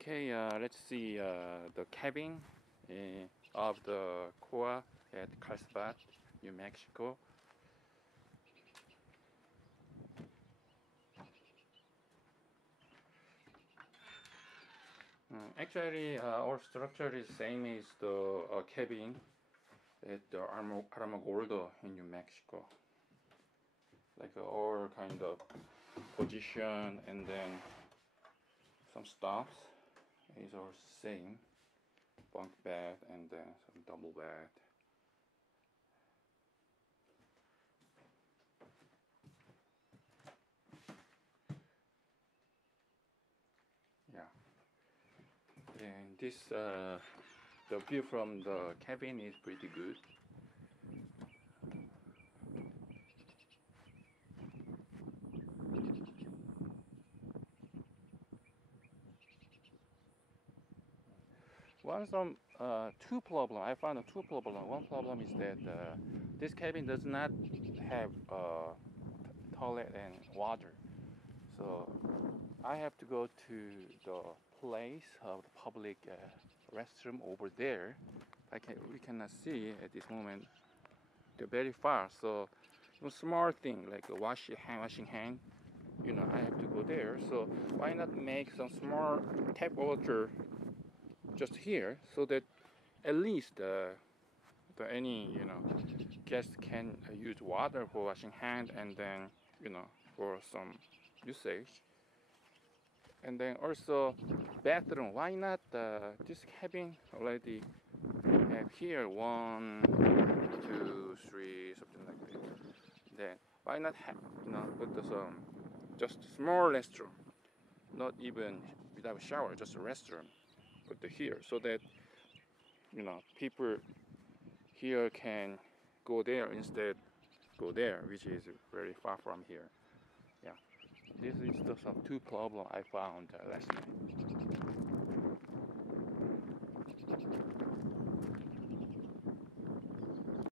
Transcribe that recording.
Okay, let's see the cabin of the KOA at Carlsbad, New Mexico. Actually, our structure is same as the cabin at the Alamogordo in New Mexico. Like all kind of position and then some stuffs is all same. Bunk bed and then some double bed. Yeah. And this the view from the cabin is pretty good. Two problem. I found two problem. One problem is that this cabin does not have toilet and water, so I have to go to the place of the public restroom over there. We cannot see at this moment. They're very far, so a small thing like a washing hand, I have to go there. So why not make some small tap water just here, so that at least any guest can use water for washing hand and then for some usage. And then also bathroom. Why not this cabin already have here 1, 2, 3, something like that. Then why not have put some just small restroom, not even without a shower, just a restroom. Put it here so that people here can go there instead go there, which is very far from here. Yeah, this is the two problem I found last night.